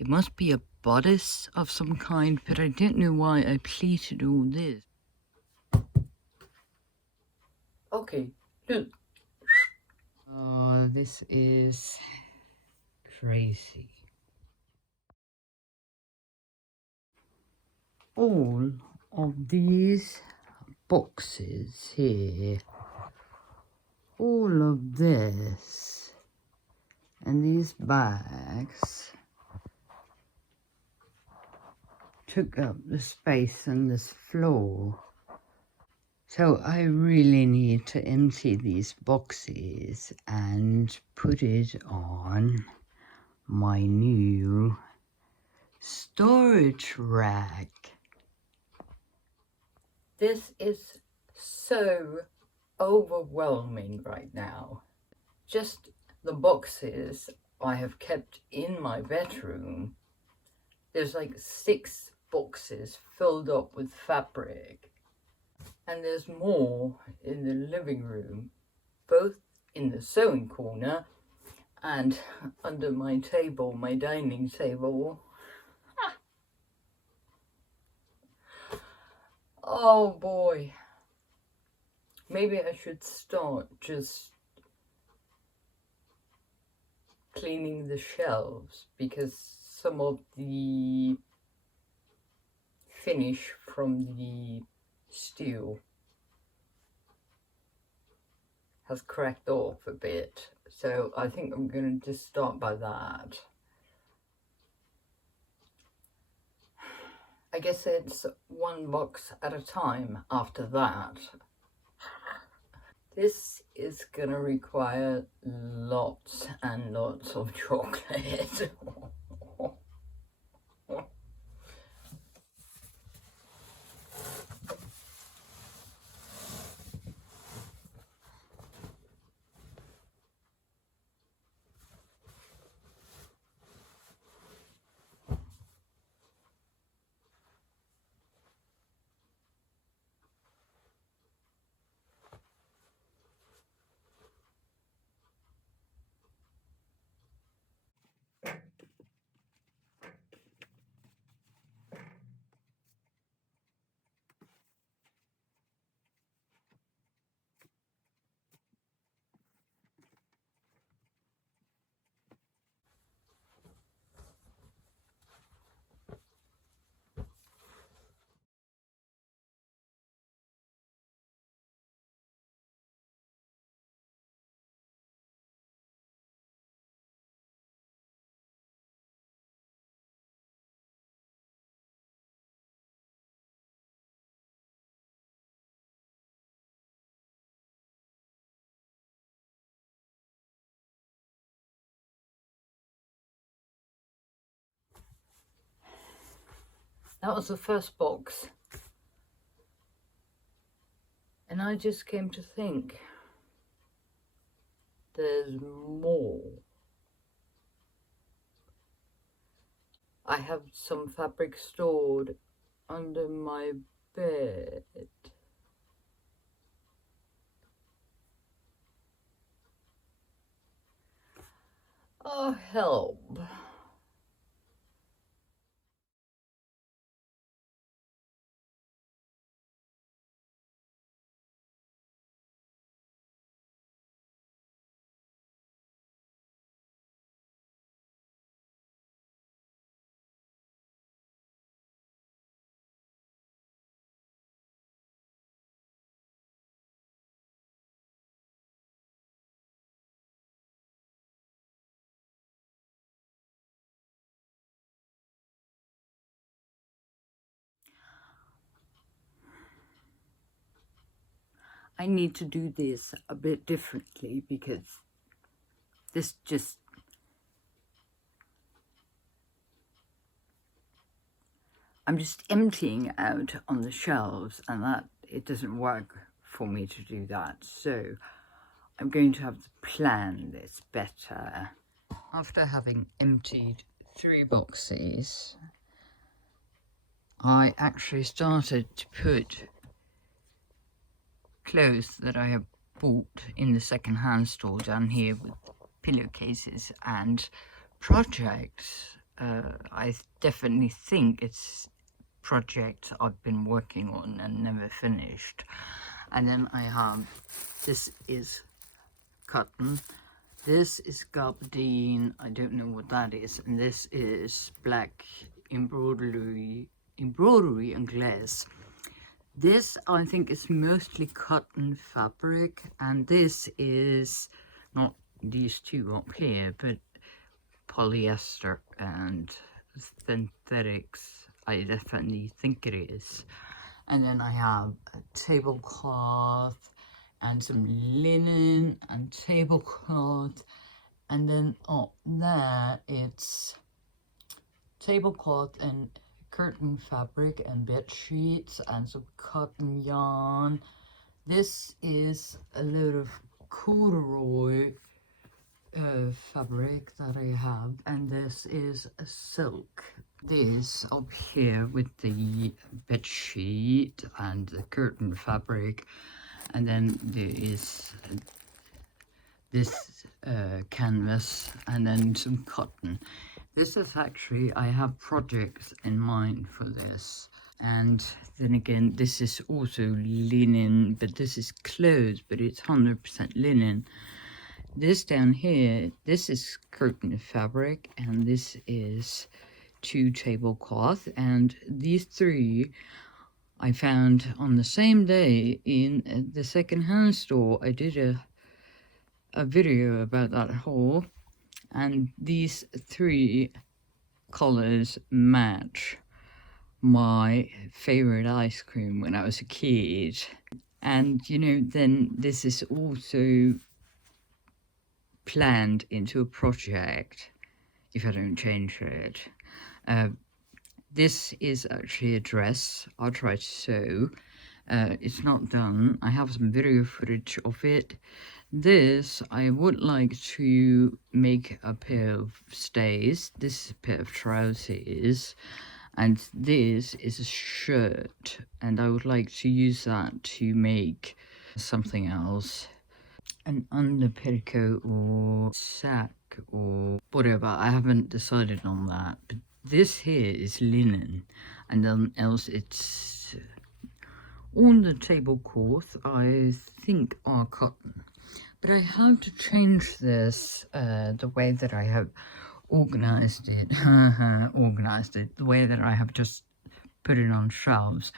It must be a bodice of some kind, but I don't know why I pleated all this. Okay, look. Oh, this is crazy. All of these boxes here, all of this, and these bags took up the space on this floor. So I really need to empty these boxes and put it on my new storage rack. This is so overwhelming right now. Just the boxes I have kept in my bedroom. There's like 6 boxes filled up with fabric. And there's more in the living room, both in the sewing corner and under my table, my dining table. Oh boy. Maybe I should start just cleaning the shelves, because some of the finish from the steel has cracked off a bit. So I think I'm going to just start by that. I guess it's 1 box at a time after that. This is gonna require lots and lots of chocolate. That was the first box. And I just came to think, there's more. I have some fabric stored under my bed. Oh, help. I need to do this a bit differently, because this just... I'm just emptying out on the shelves, and that it doesn't work for me to do that. So I'm going to have to plan this better. After having emptied 3 boxes, I actually started to put clothes that I have bought in the second-hand store down here, with pillowcases and projects I definitely think it's project I've been working on and never finished. And then I have, this is cotton, this is gabardine, I don't know what that is, and this is black embroidery and glass. This I think is mostly cotton fabric, and this is not these two up here, but polyester and synthetics. I definitely think it is. And then I have a tablecloth and some linen and tablecloth, and then up there it's tablecloth and curtain fabric and bed sheets and some cotton yarn. This is a load of corduroy fabric that I have, and this is a silk. This up here with the bed sheet and the curtain fabric, and then there is this canvas and then some cotton. This is actually, I have projects in mind for this. And then again, this is also linen, but this is clothes, but it's 100% linen. This down here, this is curtain fabric, and this is 2 tablecloth, and these 3 I found on the same day in the second-hand store. I did a video about that haul, and these 3 colors match my favorite ice cream when I was a kid. And you know, then this is also planned into a project if I don't change it. This is actually a dress I'll try to sew. It's not done. I have some video footage of it. This, I would like to make a pair of stays. This is a pair of trousers. And this is a shirt. And I would like to use that to make something else. An under petticoat or sack or whatever. I haven't decided on that. But this here is linen. And then else it's all the tablecloth I think are cotton. But I have to change this, the way that I have organized it, the way that I have just put it on shelves.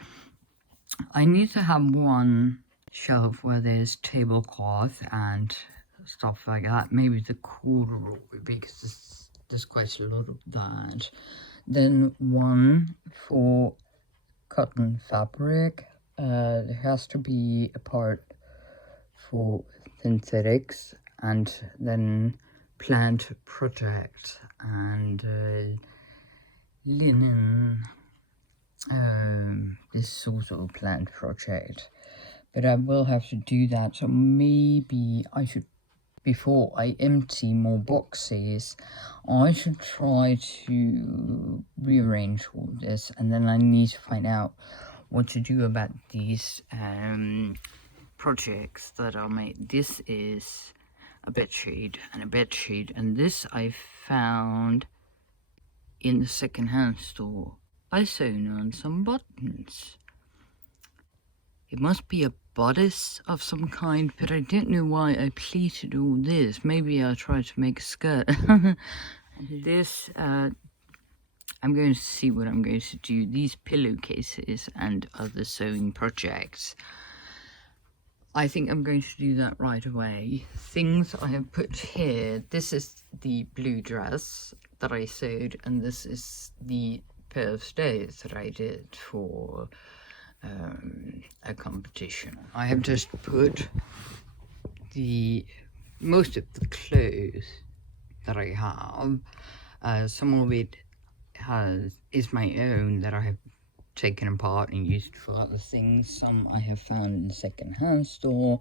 I need to have one shelf where there's tablecloth and stuff like that, maybe the corduroy, because there's quite a lot of that. Then one for cotton fabric. There has to be a part for synthetics, and then plant project and linen. This is also a plant project, but I will have to do that. So maybe I should, before I empty more boxes, I should try to rearrange all this, and then I need to find out what to do about these projects that are made. This is a bedsheet and a bedsheet, and this I found in the second-hand store. I sewn on some buttons. It must be a bodice of some kind, but I don't know why I pleated all this. Maybe I'll try to make a skirt. This, I'm going to see what I'm going to do. These pillowcases and other sewing projects, I think I'm going to do that right away. Things I have put here. This is the blue dress that I sewed, and this is the pair of stays that I did for a competition. I have just put most of the clothes that I have. Some of it is my own that I have taken apart and used for other things. Some I have found in the second-hand store.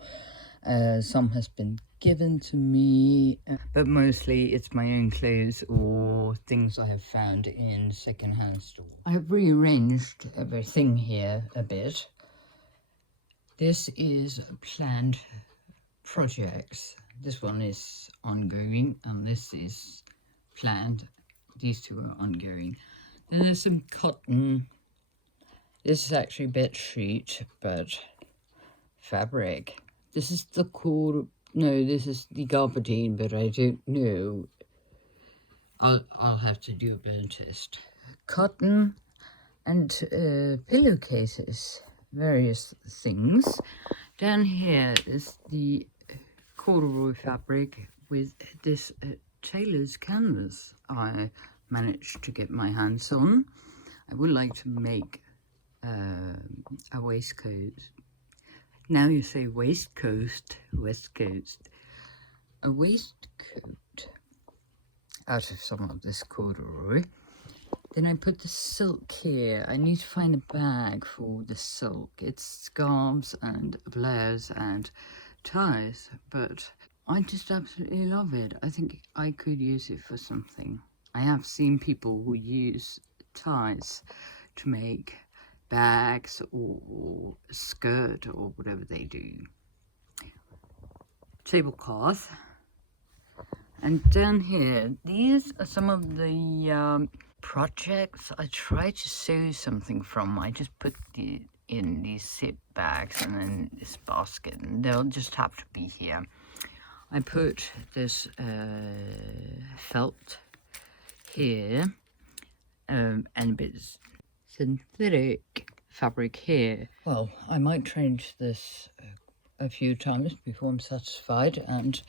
Some has been given to me, but mostly it's my own clothes or things I have found in second-hand store. I have rearranged everything here a bit. This is planned projects. This one is ongoing, and this is planned. these two are ongoing. Then there's some cotton. This is actually bed sheet, but fabric. This is the cord. No, this is the gabardine, but I don't know. I'll have to do a better test. Cotton and pillowcases, various things. Down here is the corduroy fabric with this tailor's canvas I managed to get my hands on. I would like to make a waistcoat. Now you say waistcoat, west coast. A waistcoat out of some of this corduroy. Then I put the silk here. I need to find a bag for the silk. It's scarves and blouse and ties, but I just absolutely love it. I think I could use it for something. I have seen people who use ties to make bags or skirt or whatever they do. Tablecloth. And down here, these are some of the projects I tried to sew something from. I just put it in these zip bags and then this basket, and they'll just have to be here. I put this felt here and a bit synthetic fabric here. Well, I might change this a few times before I'm satisfied, and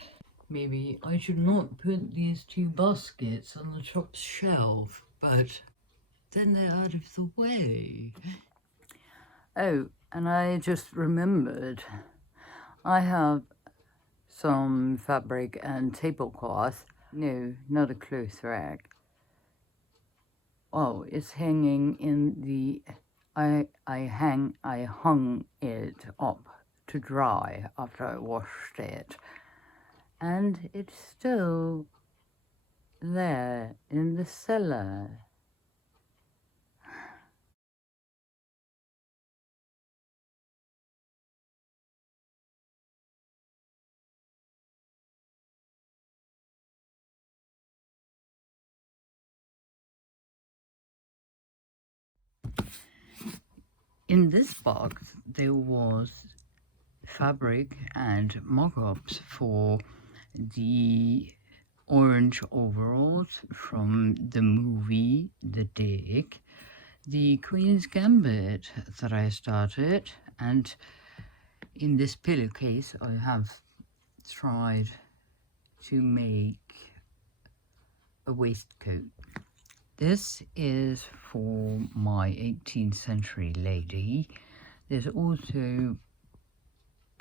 maybe I should not put these two baskets on the top shelf, but then they're out of the way. Oh, and I just remembered, I have some fabric and tablecloth. No, not a cloth rack. Oh, it's hanging in the, I hung it up to dry after I washed it. And it's still there in the cellar. In this box, there was fabric and mock-ups for the orange overalls from the movie The Dig, the Queen's Gambit that I started, and in this pillowcase I have tried to make a waistcoat. This is for my 18th century lady. There's also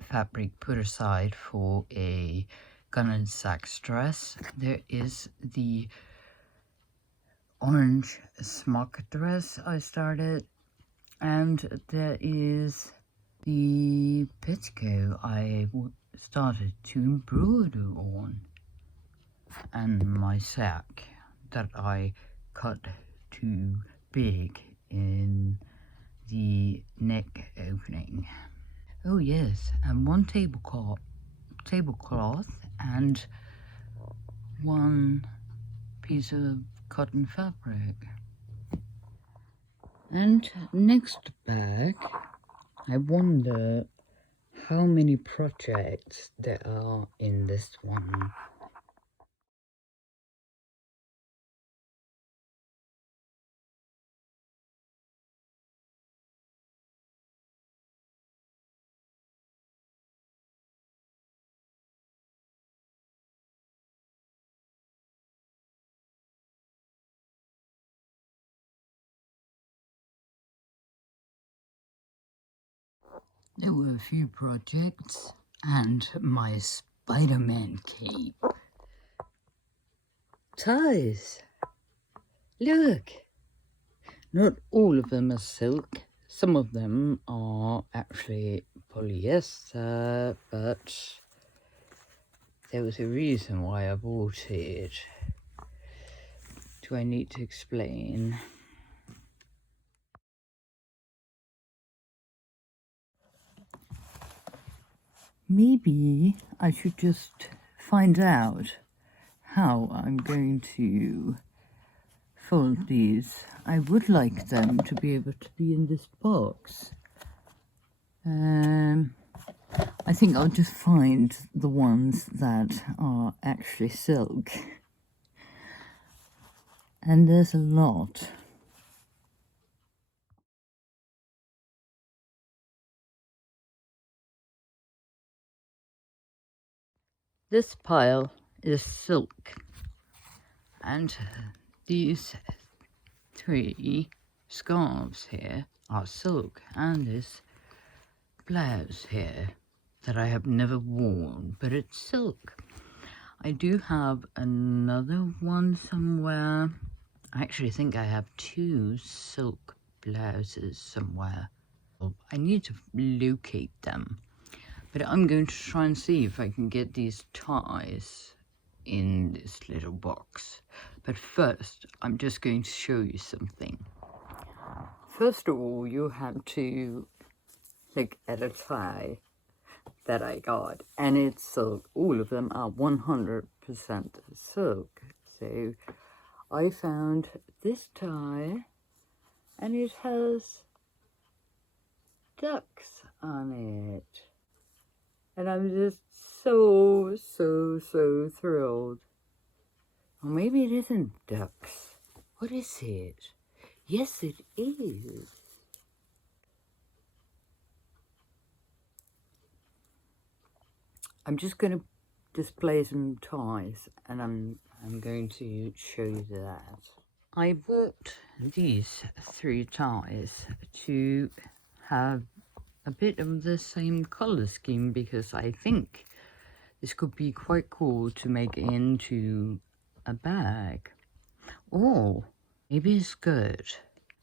fabric put aside for a gun and sax dress. There is the orange smock dress I started, and there is the petticoat I started to embroider on, and my sack that I cut too big in the neck opening. Oh yes, and one tablecloth and one piece of cotton fabric. And next bag, I wonder how many projects there are in this one. There were a few projects and my Spider-Man cape. Ties! Look! Not all of them are silk. Some of them are actually polyester, but there was a reason why I bought it. Do I need to explain? Maybe I should just find out how I'm going to fold these. I would like them to be able to be in this box. I think I'll just find the ones that are actually silk. And there's a lot. This pile is silk, and these 3 scarves here are silk, and this blouse here that I have never worn, but it's silk. I do have another one somewhere. I actually think I have 2 silk blouses somewhere. I need to locate them. But I'm going to try and see if I can get these ties in this little box. But first, I'm just going to show you something. First of all, you have to look at a tie that I got. And it's silk. All of them are 100% silk. So I found this tie, and it has ducks on it. And I'm just so thrilled. Or maybe it isn't ducks. What is it? Yes, it is. I'm just going to display some ties, and I'm going to show you that. I bought these 3 ties to have a bit of the same color scheme because I think this could be quite cool to make into a bag. Or maybe it's good.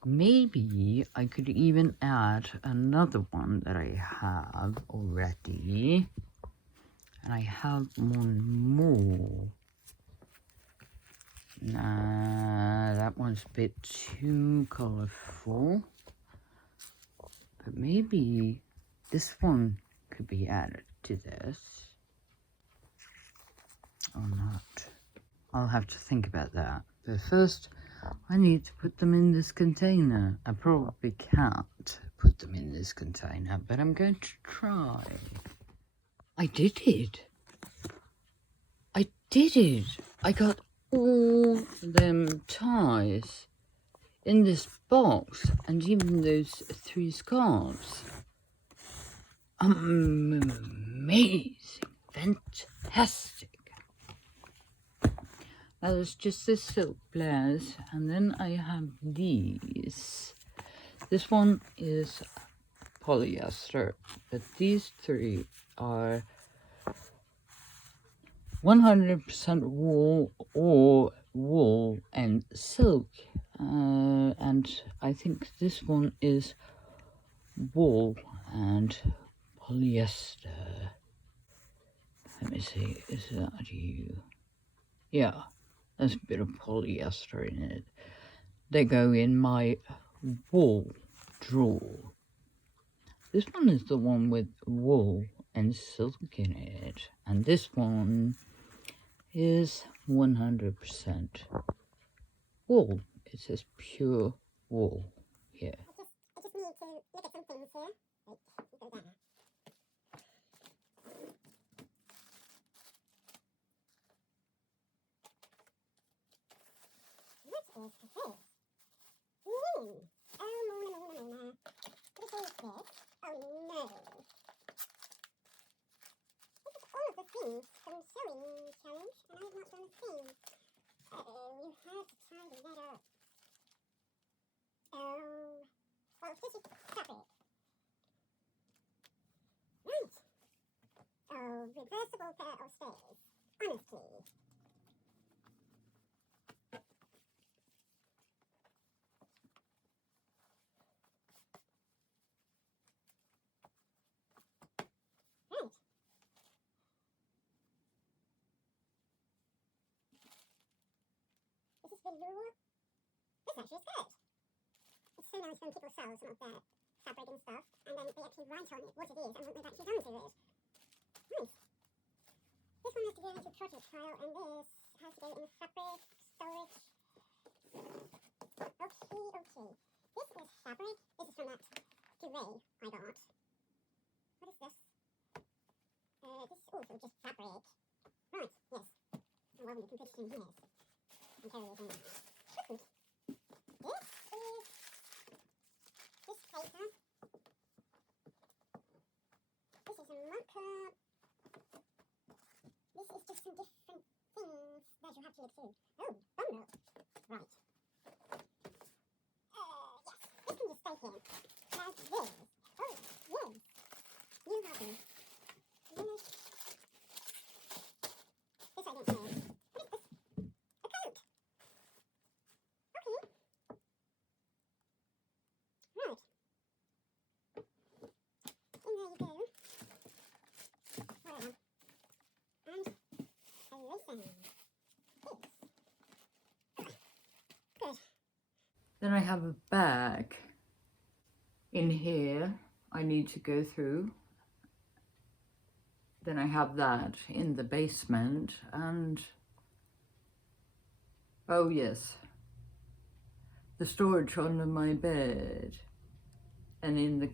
Maybe I could even add another one that I have already. And I have one more. Nah, that one's a bit too colorful. But maybe this one could be added to this. Or not. I'll have to think about that. But first, I need to put them in this container. I probably can't put them in this container, but I'm going to try. I did it. I did it. I got all them ties in this box, and even those 3 scarves. Amazing. Fantastic. Now there's just this silk blouse, and then I have these. This one is polyester, but these 3 are 100% wool or wool and silk. And I think this one is wool and polyester. Let me see, is that you? Yeah. There's a bit of polyester in it. They go in my wool drawer. This one is the one with wool and silk in it. And this one is 100% wool. It says pure wool here. I just need to look at some things here. Wait, go down. What is this? Moon. Oh, Mona. What is this? Oh, no. This is all of the things from sewing challenge, and I have not done a thing. Uh-oh, you have to tidy that up. Oh. Well, this is separate. Right. Oh, reversible pair of stairs. Honestly. Right. This is velour. This is actually a skirt. It's so nice when people sell some of their fabric and stuff, and then they actually write on it what it is and what they've actually done to it. Nice. This one has to go into project pile, and this has to go in the fabric storage. Okay. This is fabric. This is from that duvet I got. What is this? This is also just fabric. Right, yes. Oh, well, you can put it in here. And carry it in there. Good. This paper. This is a marker. This is just some different things that you have to look through. Oh, bundle. Right. Yes. This can just stay here. Now this. Oh, yes. You have them. Yes. This I don't know. What is this? A coat. Okay. Right. In there you go. Where am I? And erasing. This. Good. Then I have a bag in here I need to go through. Then I have that in the basement, and oh yes, the storage under my bed, and in the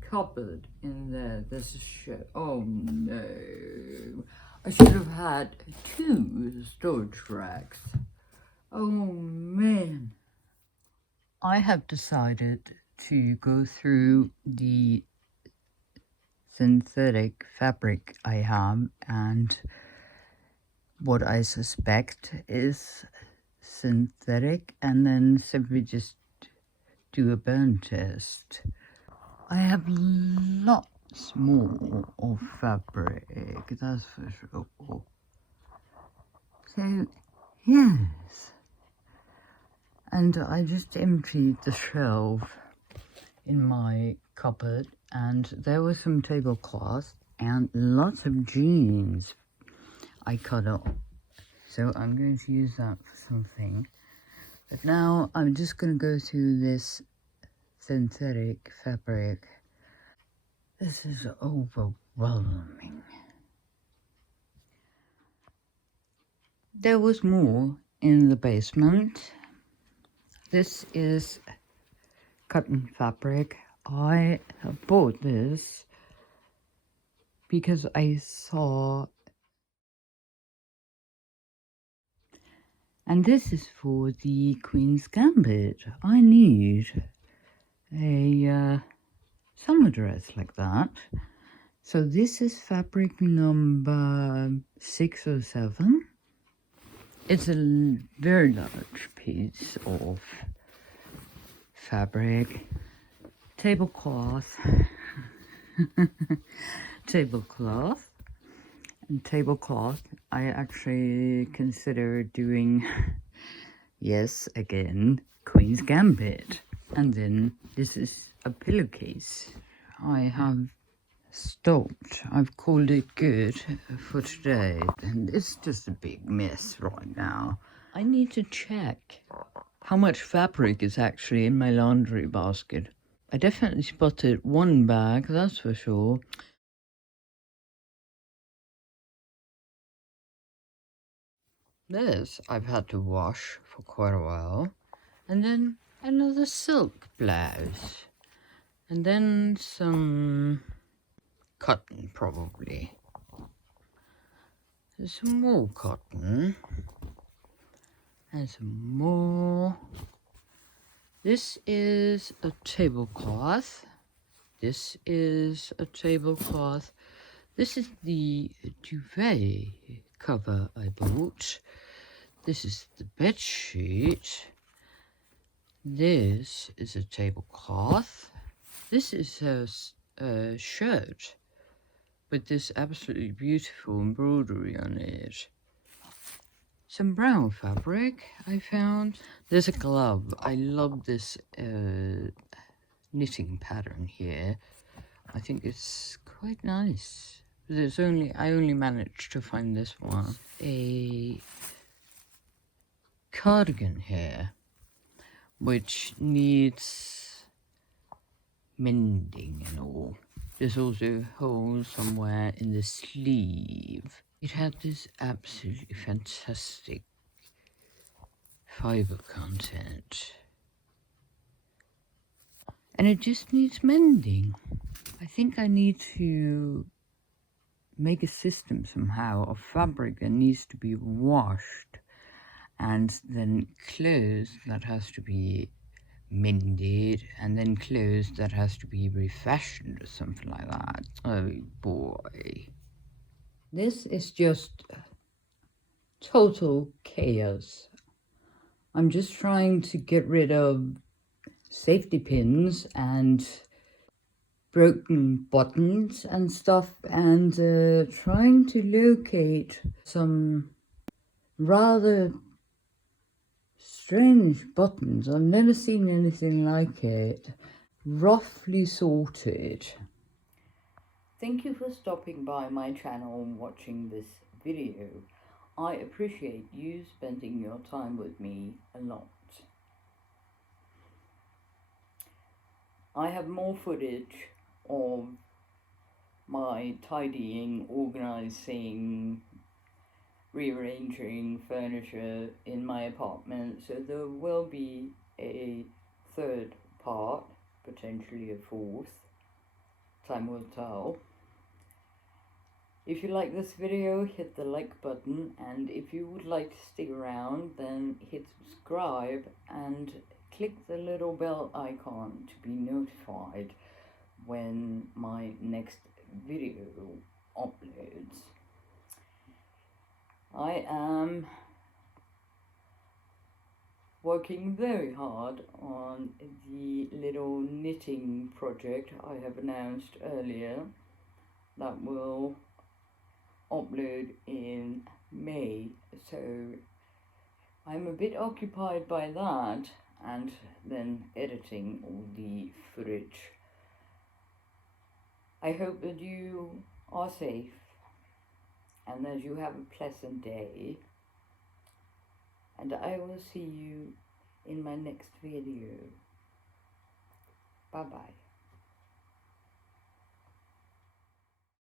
cupboard in there there's a shirt. Oh no, I should have had 2 storage racks. Oh man. I have decided to go through the synthetic fabric I have, and what I suspect is synthetic, and then simply just do a burn test. I have lots more of fabric, that's for sure. So yes, and I just emptied the shelf in my cupboard, and there was some tablecloth and lots of jeans I cut off. So I'm going to use that for something. But now I'm just going to go through this synthetic fabric. This is overwhelming. There was more in the basement. This is cotton fabric. I have bought this because I saw, and this is for the Queen's Gambit. I need a summer dress like that. So this is fabric number 6 or 7. It's a very large piece of fabric. Tablecloth. Tablecloth. And tablecloth, I actually consider doing, yes, again, Queen's Gambit. And then this is a pillowcase. I have stopped. I've called it good for today. And it's just a big mess right now. I need to check how much fabric is actually in my laundry basket. I definitely spotted 1 bag, that's for sure. This I've had to wash for quite a while. And then another silk blouse. And then some cotton, probably. There's some more cotton. And some more. This is a tablecloth. This is a tablecloth. This is the duvet cover I bought. This is the bed sheet. This is a tablecloth. This is a shirt with this absolutely beautiful embroidery on it. Some brown fabric I found. There's a glove. I love this knitting pattern here. I think it's quite nice. I only managed to find this one. A cardigan here, which needs mending and all. There's also a hole somewhere in the sleeve. It had this absolutely fantastic fiber content. And it just needs mending. I think I need to make a system somehow of fabric that needs to be washed and then clothes that has to be mended and then clothes that has to be refashioned or something like that. Oh boy. This is just total chaos. I'm just trying to get rid of safety pins and broken buttons and stuff, and trying to locate some rather strange buttons. I've never seen anything like it. Roughly sorted. Thank you for stopping by my channel and watching this video. I appreciate you spending your time with me a lot. I have more footage of my tidying, organising, rearranging furniture in my apartment, so there will be a third part, potentially a fourth. Time will tell. If you like this video, hit the like button, and if you would like to stick around, then hit subscribe and click the little bell icon to be notified when my next video uploads. I am working very hard on the little knitting project I have announced earlier that will upload in May, so I'm a bit occupied by that and then editing all the footage. I hope that you are safe and that you have a pleasant day, and I will see you in my next video. Bye bye.